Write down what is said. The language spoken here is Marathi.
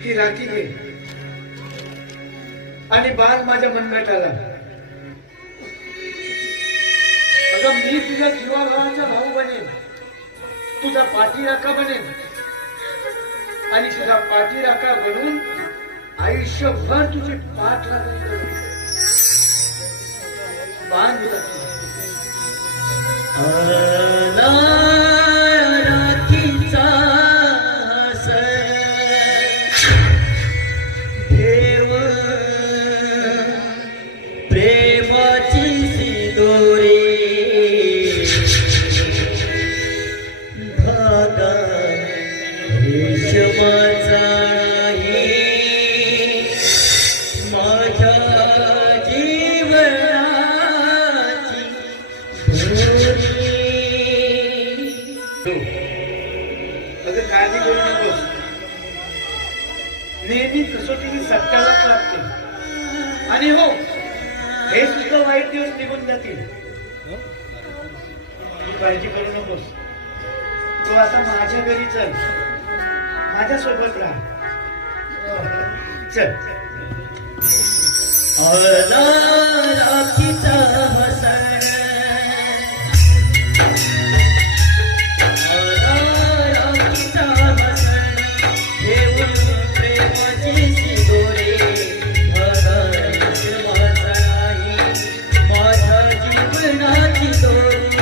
ती राखी घे आणि बाळ माझ्या मनगट आला. अगं मी तुझ्या जीवाभावाचा भाऊ बनेन, तुझा पाठीराखा बनेन आणि तुझा पाठीराखा बनून आयुष्यभर तुझी पाठ लागेल. बांध काळजी करू नकोस. नेहमी कसोटी सत्यालाच लागते आणि हो हे सुद्धा वाईट दिवस निघून जातील. तू काळजी करू नकोस. तू आता माझ्या घरी चल, माझ्या सोबत राहा. चल. माझ्या जीवनाची दोरी